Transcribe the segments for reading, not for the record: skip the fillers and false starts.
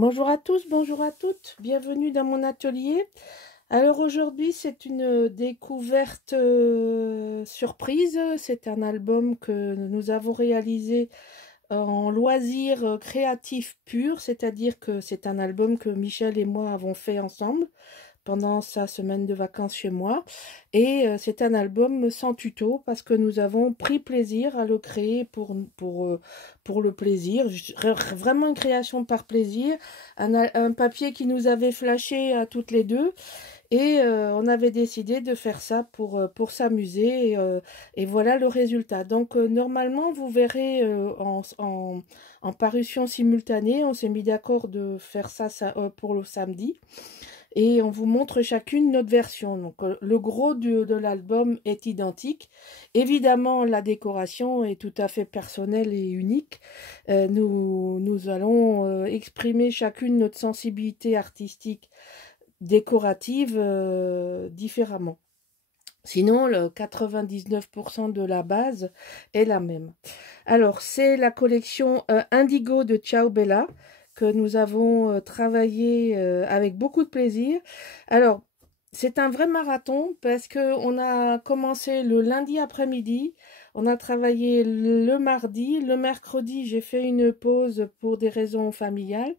Bonjour à tous, bonjour à toutes, bienvenue dans mon atelier. Alors aujourd'hui c'est une découverte surprise, c'est un album que nous avons réalisé en loisir créatif pur, c'est-à-dire que c'est un album que Michel et moi avons fait ensemble pendant sa semaine de vacances chez moi. Et c'est un album sans tuto parce que nous avons pris plaisir à le créer pour le plaisir. Vraiment une création par plaisir. Un papier qui nous avait flashé à toutes les deux. Et on avait décidé de faire ça pour s'amuser. Et voilà le résultat. Donc normalement, vous verrez en parution simultanée, on s'est mis d'accord de faire ça pour le samedi. Et on vous montre chacune notre version. Donc le gros de l'album est identique. Évidemment, la décoration est tout à fait personnelle et unique. Nous allons exprimer chacune notre sensibilité artistique décorative différemment. Sinon, le 99% de la base est la même. Alors, c'est la collection Indigo de Ciao Bella que nous avons travaillé avec beaucoup de plaisir. Alors, c'est un vrai marathon parce qu'on a commencé le lundi après-midi, on a travaillé le mardi, le mercredi, j'ai fait une pause pour des raisons familiales.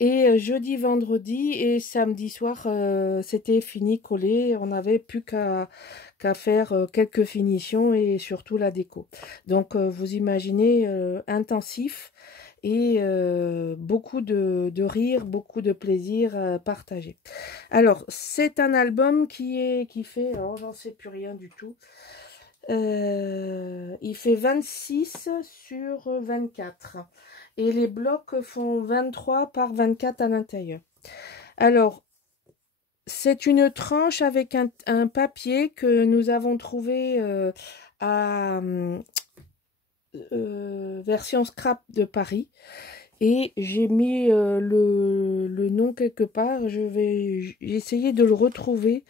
Et jeudi, vendredi et samedi soir, c'était fini, collé. On n'avait plus qu'à faire quelques finitions et surtout la déco. Donc, vous imaginez, intensif et beaucoup de rire, beaucoup de plaisir partagé. Alors, c'est un album qui fait, alors j'en sais plus rien du tout. Il fait 26 sur 24 et les blocs font 23 par 24 à l'intérieur. Alors, c'est une tranche avec un papier que nous avons trouvé à version scrap de Paris. Et j'ai mis le nom quelque part. J'ai essayé de le retrouver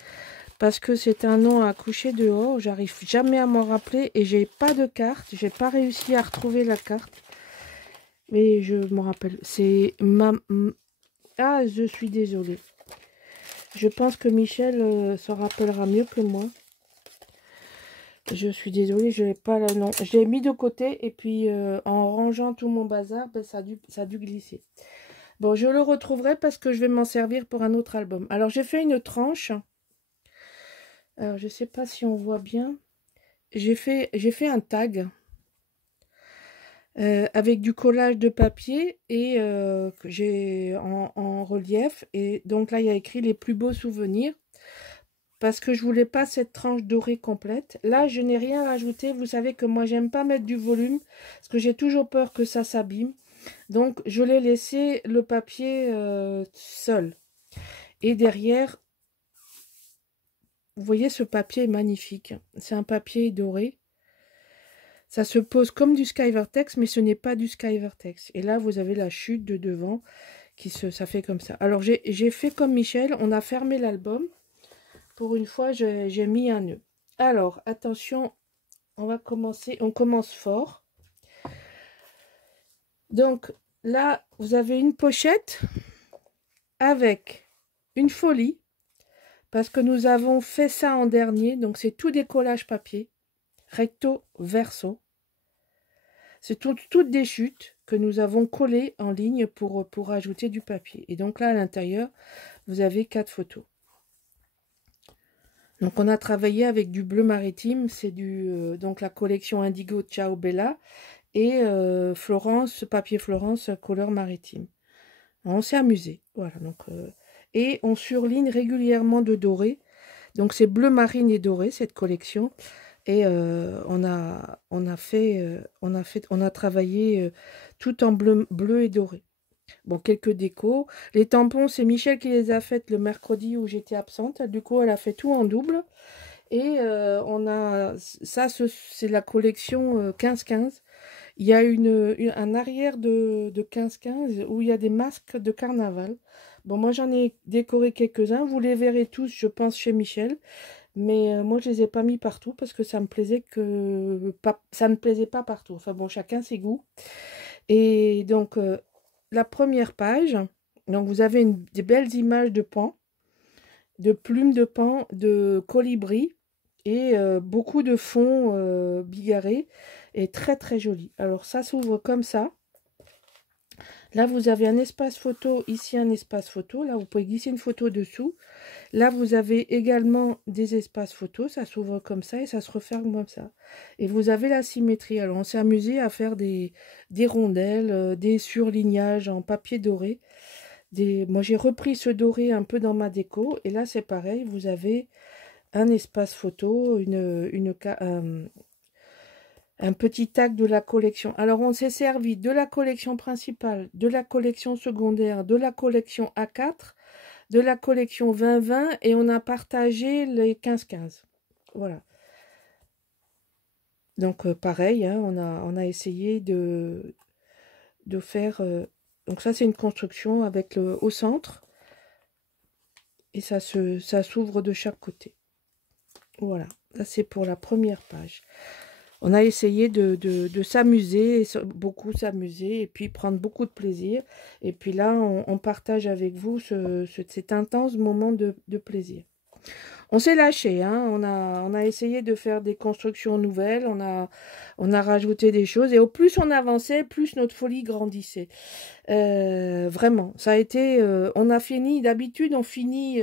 parce que c'est un nom à coucher dehors. J'arrive jamais à m'en rappeler et j'ai pas de carte. J'ai pas réussi à retrouver la carte. Mais je me rappelle. C'est Ah, je suis désolée. Je pense que Michel s'en rappellera mieux que moi. Je suis désolée, je n'ai pas le nom. Je l'ai mis de côté et puis en rangeant tout mon bazar, ben, ça a dû glisser. Bon, je le retrouverai parce que je vais m'en servir pour un autre album. Alors, j'ai fait une tranche. Alors, je ne sais pas si on voit bien. J'ai fait un tag avec du collage de papier et que j'ai en relief. Et donc là, il y a écrit les plus beaux souvenirs. Parce que je voulais pas cette tranche dorée complète. Là, je n'ai rien rajouté. Vous savez que moi, j'aime pas mettre du volume. Parce que j'ai toujours peur que ça s'abîme. Donc, je l'ai laissé le papier seul. Et derrière, vous voyez, ce papier est magnifique. C'est un papier doré. Ça se pose comme du Skyvertex, mais ce n'est pas du Skyvertex. Et là, vous avez la chute de devant ça fait comme ça. Alors, j'ai fait comme Michel. On a fermé l'album. Pour une fois, j'ai mis un nœud. Alors, attention, on va commencer. On commence fort. Donc, là, vous avez une pochette avec une folie. Parce que nous avons fait ça en dernier. Donc, c'est tout des collages papier. Recto, verso. C'est toutes des chutes que nous avons collées en ligne pour ajouter du papier. Et donc là, à l'intérieur, vous avez 4 photos. Donc on a travaillé avec du bleu maritime, c'est donc la collection Indigo Ciao Bella et Florence, papier Florence couleur maritime. On s'est amusé, voilà. Donc et on surligne régulièrement de doré. Donc c'est bleu marine et doré cette collection. Et on a travaillé tout en bleu et doré. Bon, quelques décos. Les tampons, c'est Michel qui les a faites le mercredi où j'étais absente. Du coup, elle a fait tout en double. Et on a ça, c'est la collection 15-15. Il y a un arrière de 15-15 où il y a des masques de carnaval. Bon, moi j'en ai décoré quelques-uns. Vous les verrez tous, je pense, chez Michel. Mais moi, je les ai pas mis partout parce que ça me plaisait ça ne plaisait pas partout. Enfin bon, chacun ses goûts. Et donc, la première page, Donc vous avez des belles images de paon, de plumes de paon, de colibri et beaucoup de fonds bigarrés et très très joli. Alors ça s'ouvre comme ça. Là, vous avez un espace photo, ici un espace photo. Là, vous pouvez glisser une photo dessous. Là, vous avez également des espaces photos. Ça s'ouvre comme ça et ça se referme comme ça. Et vous avez la symétrie. Alors, on s'est amusé à faire des rondelles, des surlignages en papier doré. Moi, j'ai repris ce doré un peu dans ma déco. Et là, c'est pareil. Vous avez un espace photo, un petit tag de la collection. Alors, on s'est servi de la collection principale, de la collection secondaire, de la collection A4, de la collection 2020 et on a partagé les 15-15. Voilà. Donc, pareil, hein, on a essayé de faire... donc, ça, c'est une construction avec au centre. Et ça s'ouvre de chaque côté. Voilà. Ça, c'est pour la première page. On a essayé de s'amuser, beaucoup s'amuser, et puis prendre beaucoup de plaisir. Et puis là, on partage avec vous cet intense moment de plaisir. On s'est lâché, hein. On a essayé de faire des constructions nouvelles, on a rajouté des choses, et au plus on avançait, plus notre folie grandissait. Vraiment, ça a été... on a fini, d'habitude on finit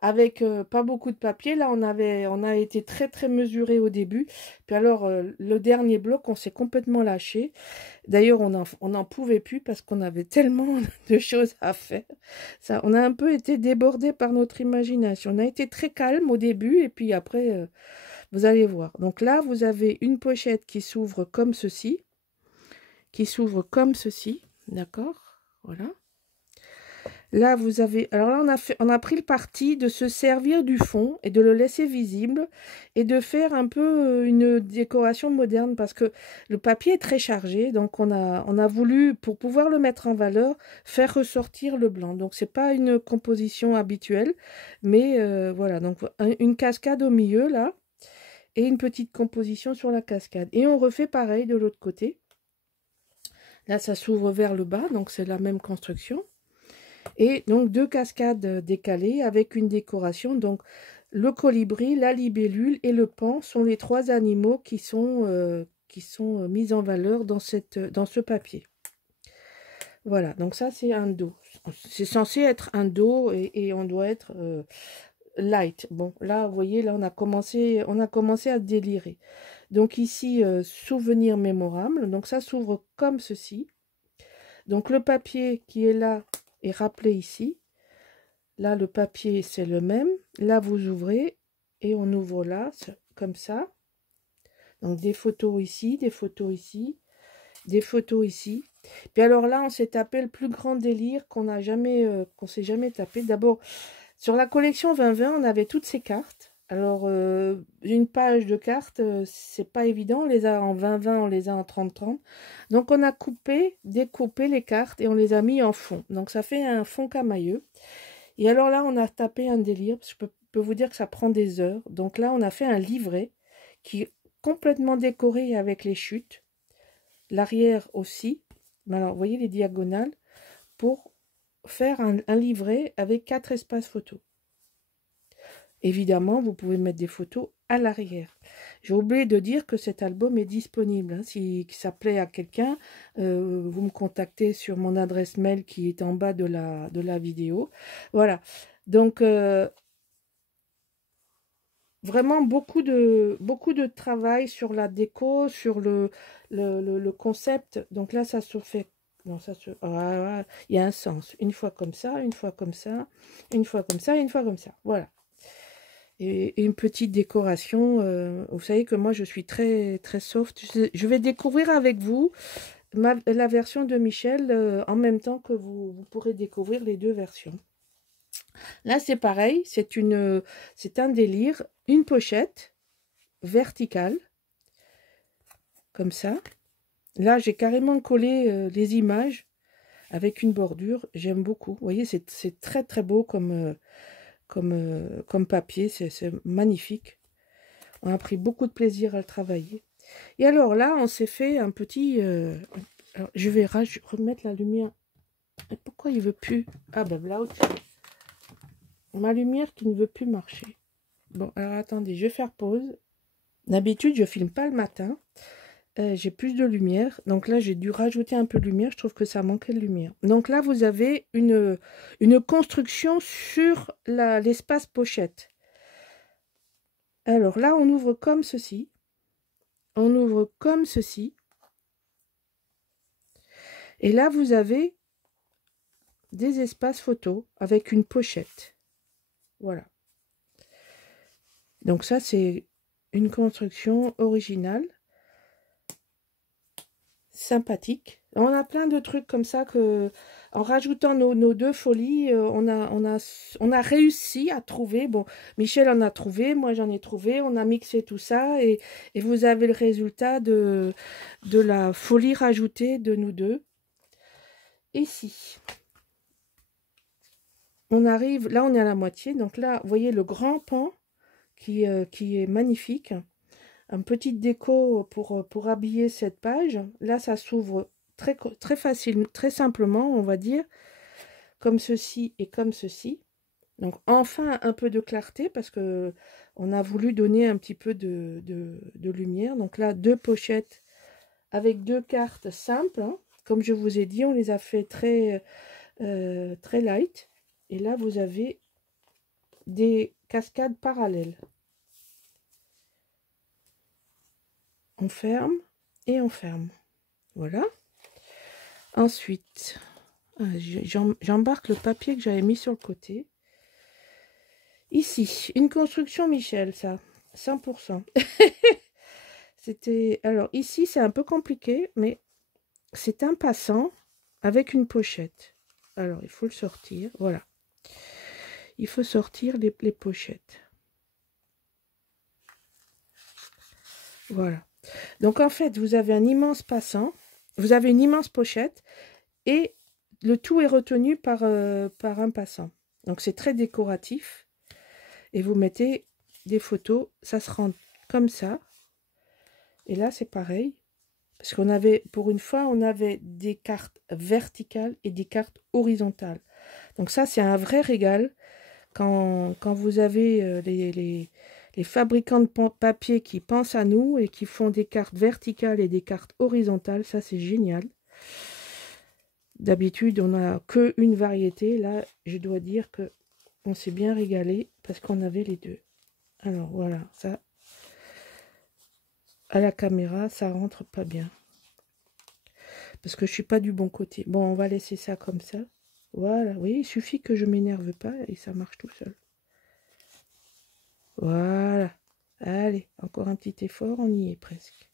avec pas beaucoup de papier. Là on a été très très mesuré au début. Puis alors le dernier bloc on s'est complètement lâché. D'ailleurs on n'en pouvait plus parce qu'on avait tellement de choses à faire. Ça, on a un peu été débordé par notre imagination. On a été très calme au début et puis après vous allez voir. Donc là vous avez une pochette qui s'ouvre comme ceci. D'accord, voilà. Là, vous avez... Alors là, on a pris le parti de se servir du fond et de le laisser visible et de faire un peu une décoration moderne parce que le papier est très chargé. Donc, on a voulu, pour pouvoir le mettre en valeur, faire ressortir le blanc. Donc, c'est pas une composition habituelle. Mais voilà, donc une cascade au milieu, là. Et une petite composition sur la cascade. Et on refait pareil de l'autre côté. Là, ça s'ouvre vers le bas, donc c'est la même construction. Et donc, deux cascades décalées avec une décoration. Donc, le colibri, la libellule et le paon sont les trois animaux qui sont mis en valeur dans ce papier. Voilà, donc ça, c'est un dos. C'est censé être un dos et on doit être light. Bon, là, vous voyez, là, on a commencé à délirer. Donc ici, souvenir mémorable. Donc ça s'ouvre comme ceci. Donc le papier qui est là est rappelé ici. Là, le papier, c'est le même. Là, vous ouvrez et on ouvre là, comme ça. Donc des photos ici, des photos ici, des photos ici. Puis alors là, on s'est tapé le plus grand délire qu'on s'est jamais tapé. D'abord, sur la collection 2020, on avait toutes ces cartes. Alors, une page de cartes, c'est pas évident. On les a en 20-20, on les a en 30-30. Donc, on a découpé les cartes et on les a mis en fond. Donc, ça fait un fond camailleux. Et alors là, on a tapé un délire. Parce que je peux vous dire que ça prend des heures. Donc là, on a fait un livret qui est complètement décoré avec les chutes. L'arrière aussi. Alors, vous voyez les diagonales. Pour faire un livret avec 4 espaces photos. Évidemment, vous pouvez mettre des photos à l'arrière. J'ai oublié de dire que cet album est disponible. Hein. Si ça plaît à quelqu'un, vous me contactez sur mon adresse mail qui est en bas de la vidéo. Voilà. Donc, vraiment beaucoup de travail sur la déco, sur le concept. Donc là, ça se fait... Non, il y a un sens. Une fois comme ça, une fois comme ça, une fois comme ça, une fois comme ça. Voilà. Et une petite décoration. Vous savez que moi, je suis très, très soft. Je vais découvrir avec vous la version de Michel en même temps que vous pourrez découvrir les deux versions. Là, c'est pareil. C'est un délire. Une pochette verticale. Comme ça. Là, j'ai carrément collé les images avec une bordure. J'aime beaucoup. Vous voyez, c'est très, très beau comme papier. C'est magnifique. On a pris beaucoup de plaisir à le travailler. Et alors là, on s'est fait un petit... alors, je vais remettre la lumière Et pourquoi il veut plus? Ah ben là, autre chose. Ma lumière qui ne veut plus marcher. Bon, alors attendez, je vais faire pause. D'habitude, je filme pas le matin. J'ai plus de lumière. Donc là, j'ai dû rajouter un peu de lumière. Je trouve que ça manquait de lumière. Donc là, vous avez une construction sur l'espace pochette. Alors là, on ouvre comme ceci. On ouvre comme ceci. Et là, vous avez des espaces photos avec une pochette. Voilà. Donc ça, c'est une construction originale. Sympathique. On a plein de trucs comme ça que, en rajoutant nos deux folies, on a réussi à trouver. Bon, Michel en a trouvé, moi j'en ai trouvé. On a mixé tout ça et vous avez le résultat de la folie rajoutée de nous deux. Ici, on arrive, là on est à la moitié. Donc là, vous voyez le grand pan qui est magnifique. Un petit déco pour habiller cette page. Là, ça s'ouvre très facile, très simplement, on va dire, comme ceci et comme ceci. Donc, enfin, un peu de clarté parce que on a voulu donner un petit peu de lumière. Donc là, deux pochettes avec deux cartes simples. Hein. Comme je vous ai dit, on les a fait très light. Et là, vous avez des cascades parallèles. On ferme et on ferme. Voilà. Ensuite, j'embarque le papier que j'avais mis sur le côté. Ici, une construction Michel, ça, 100%. C'était, alors ici, c'est un peu compliqué, mais c'est un passant avec une pochette. Alors, il faut le sortir, voilà. Il faut sortir les pochettes. Voilà. Donc, en fait, vous avez un immense passant, vous avez une immense pochette, et le tout est retenu par un passant. Donc, c'est très décoratif. Et vous mettez des photos, ça se rend comme ça. Et là, c'est pareil. Parce qu'on avait, pour une fois, on avait des cartes verticales et des cartes horizontales. Donc ça, c'est un vrai régal. Quand vous avez les fabricants de papier qui pensent à nous et qui font des cartes verticales et des cartes horizontales, ça, c'est génial. D'habitude, on n'a qu'une variété. Là, je dois dire que on s'est bien régalé parce qu'on avait les deux. Alors, voilà, ça... À la caméra, ça rentre pas bien. Parce que je suis pas du bon côté. Bon, on va laisser ça comme ça. Voilà, oui, il suffit que je m'énerve pas et ça marche tout seul. Voilà. Allez, encore un petit effort, on y est presque.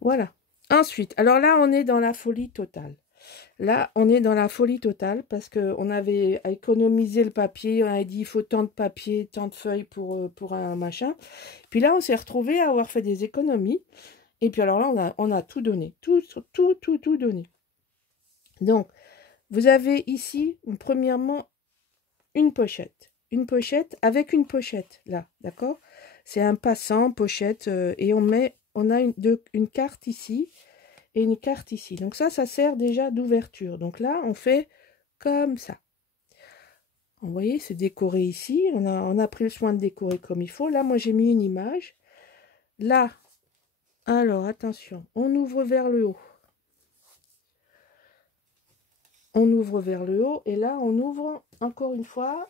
Voilà. Ensuite, alors là, on est dans la folie totale. Là, on est dans la folie totale parce qu'on avait économisé le papier, on avait dit il faut tant de papier, tant de feuilles pour un machin. Puis là, on s'est retrouvé à avoir fait des économies. Et puis alors là, on a tout donné, tout donné. Donc, vous avez ici, premièrement, une pochette. Une pochette avec une pochette, là, d'accord? C'est un passant, pochette, et on a une carte ici et une carte ici. Donc ça sert déjà d'ouverture. Donc là, on fait comme ça. Vous voyez, c'est décoré ici. On a pris le soin de décorer comme il faut. Là, moi, j'ai mis une image. Là, alors, attention, on ouvre vers le haut. On ouvre vers le haut. Et là, on ouvre encore une fois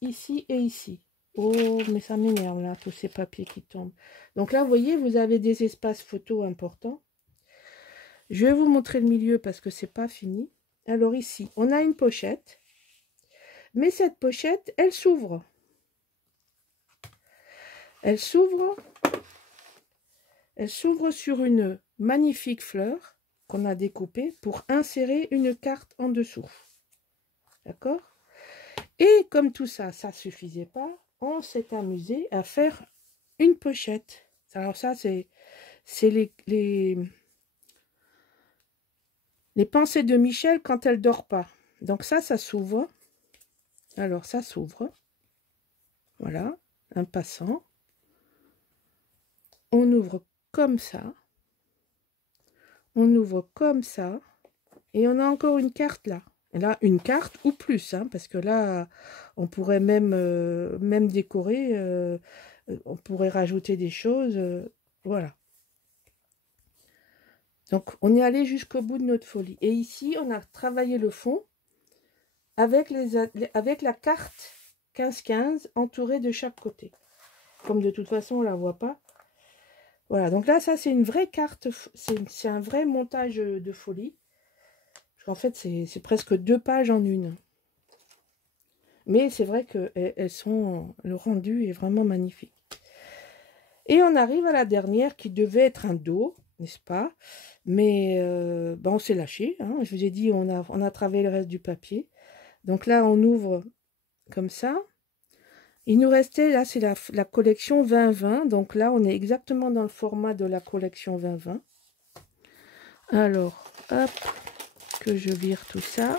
ici et ici. Oh, mais ça m'énerve, là, tous ces papiers qui tombent. Donc là, vous voyez, vous avez des espaces photos importants. Je vais vous montrer le milieu parce que c'est pas fini. Alors ici, on a une pochette. Mais cette pochette, elle s'ouvre. Elle s'ouvre sur une magnifique fleur qu'on a découpée pour insérer une carte en dessous. D'accord? Et comme tout ça, ça ne suffisait pas, on s'est amusé à faire une pochette. Alors ça, c'est les pensées de Michel quand elle dort pas. Donc ça s'ouvre. Alors ça s'ouvre. Voilà, un passant. On ouvre comme ça. On ouvre comme ça. Et on a encore une carte là. Et là, une carte ou plus, hein, parce que là, on pourrait même, même décorer. On pourrait rajouter des choses. Voilà. Donc, on est allé jusqu'au bout de notre folie. Et ici, on a travaillé le fond avec la carte 15-15 entourée de chaque côté. Comme de toute façon, on ne la voit pas. Voilà, donc là, ça, c'est une vraie carte. C'est un vrai montage de folie. En fait, c'est presque 2 pages en une. Mais c'est vrai que le rendu est vraiment magnifique. Et on arrive à la dernière qui devait être un dos, n'est-ce pas? Mais ben on s'est lâché. Hein. Je vous ai dit, on a travaillé le reste du papier. Donc là, on ouvre comme ça. Il nous restait, là, c'est la collection 2020. Donc là, on est exactement dans le format de la collection 2020. Alors, hop, que je vire tout ça.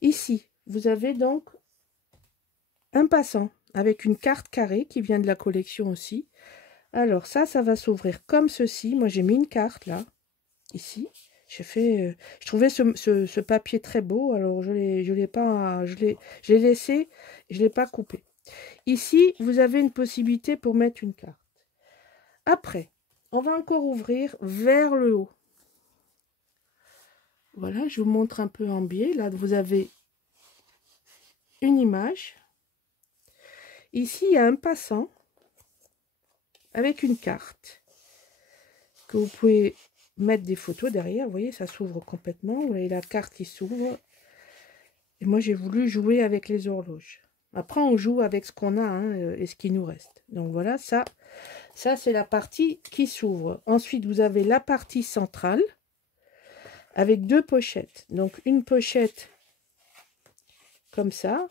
Ici, vous avez donc un passant avec une carte carrée qui vient de la collection aussi. Alors ça va s'ouvrir comme ceci. Moi, j'ai mis une carte là, ici. Je trouvais ce papier très beau, alors je l'ai laissé, je l'ai pas coupé. Ici, vous avez une possibilité pour mettre une carte. Après, on va encore ouvrir vers le haut. Voilà, je vous montre un peu en biais. Là, vous avez une image. Ici, il y a un passant avec une carte que vous pouvez mettre des photos derrière. Vous voyez, ça s'ouvre complètement. Vous voyez la carte qui s'ouvre. Et moi, j'ai voulu jouer avec les horloges. Après, on joue avec ce qu'on a hein, et ce qui nous reste. Donc voilà, ça c'est la partie qui s'ouvre. Ensuite, vous avez la partie centrale avec 2 pochettes. Donc, une pochette comme ça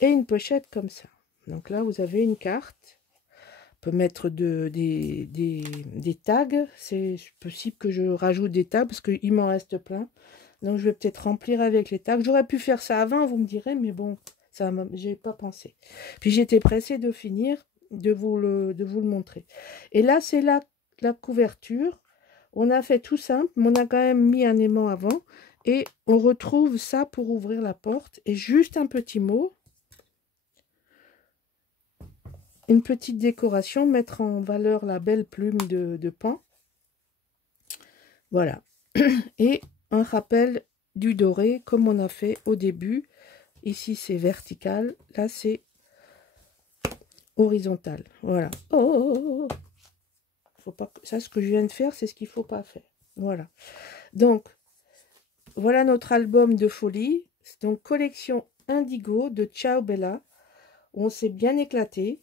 et une pochette comme ça. Donc là, vous avez une carte. On peut mettre des tags. C'est possible que je rajoute des tags parce qu'il m'en reste plein. Donc, je vais peut-être remplir avec les tags. J'aurais pu faire ça avant, vous me direz, mais bon, ça j'ai pas pensé. Puis, j'étais pressée de finir, de vous le montrer. Et là, c'est la couverture. On a fait tout simple, mais on a quand même mis un aimant avant. Et on retrouve ça pour ouvrir la porte. Et juste un petit mot. Une petite décoration, mettre en valeur la belle plume de Pan. Voilà. Et un rappel du doré, comme on a fait au début. Ici, c'est vertical. Là, c'est horizontal. Voilà. Oh, faut pas... Ça, ce que je viens de faire, c'est ce qu'il ne faut pas faire. Voilà. Donc, voilà notre album de folie. C'est donc collection Indigo de Ciao Bella. On s'est bien éclaté.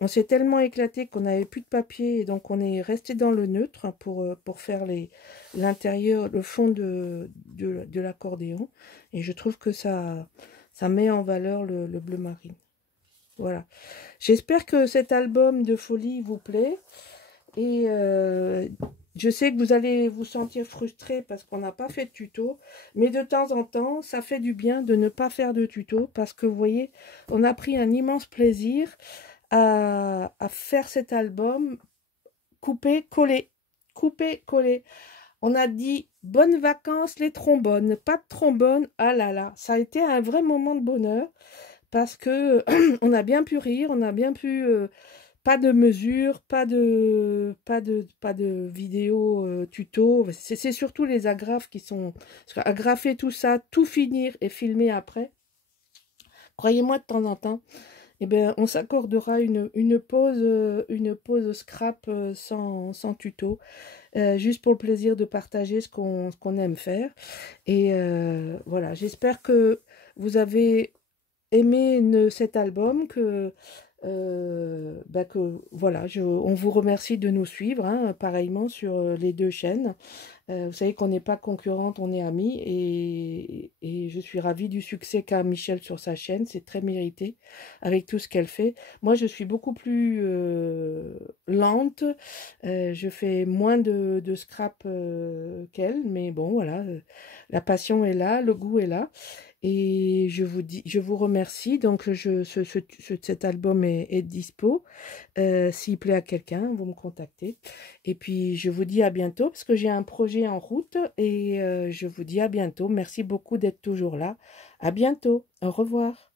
On s'est tellement éclaté qu'on n'avait plus de papier et donc on est resté dans le neutre pour faire l'intérieur, le fond de l'accordéon. Et je trouve que ça met en valeur le bleu marine. Voilà. J'espère que cet album de folie vous plaît. Et je sais que vous allez vous sentir frustré parce qu'on n'a pas fait de tuto. Mais de temps en temps, ça fait du bien de ne pas faire de tuto. Parce que vous voyez, on a pris un immense plaisir à faire cet album, couper, coller, couper, coller. On a dit bonnes vacances les trombones, pas de trombone, ah là là, ça a été un vrai moment de bonheur parce que on a bien pu rire, on a bien pu, pas de mesure, pas de vidéo tuto, c'est surtout les agrafes qui sont, agrafer tout ça, tout finir et filmer après, croyez-moi de temps en temps, eh bien, on s'accordera une pause scrap sans tuto, juste pour le plaisir de partager ce qu'on aime faire. Et voilà, j'espère que vous avez aimé cet album, que voilà, on vous remercie de nous suivre, hein, pareillement sur les 2 chaînes. Vous savez qu'on n'est pas concurrentes, on est amis et je suis ravie du succès qu'a Michel sur sa chaîne, c'est très mérité avec tout ce qu'elle fait. Moi je suis beaucoup plus lente, je fais moins de scrap qu'elle, mais bon voilà, la passion est là, le goût est là. Et je vous remercie. Donc, cet album est dispo. S'il plaît à quelqu'un, vous me contactez. Et puis, je vous dis à bientôt parce que j'ai un projet en route. Et je vous dis à bientôt. Merci beaucoup d'être toujours là. À bientôt. Au revoir.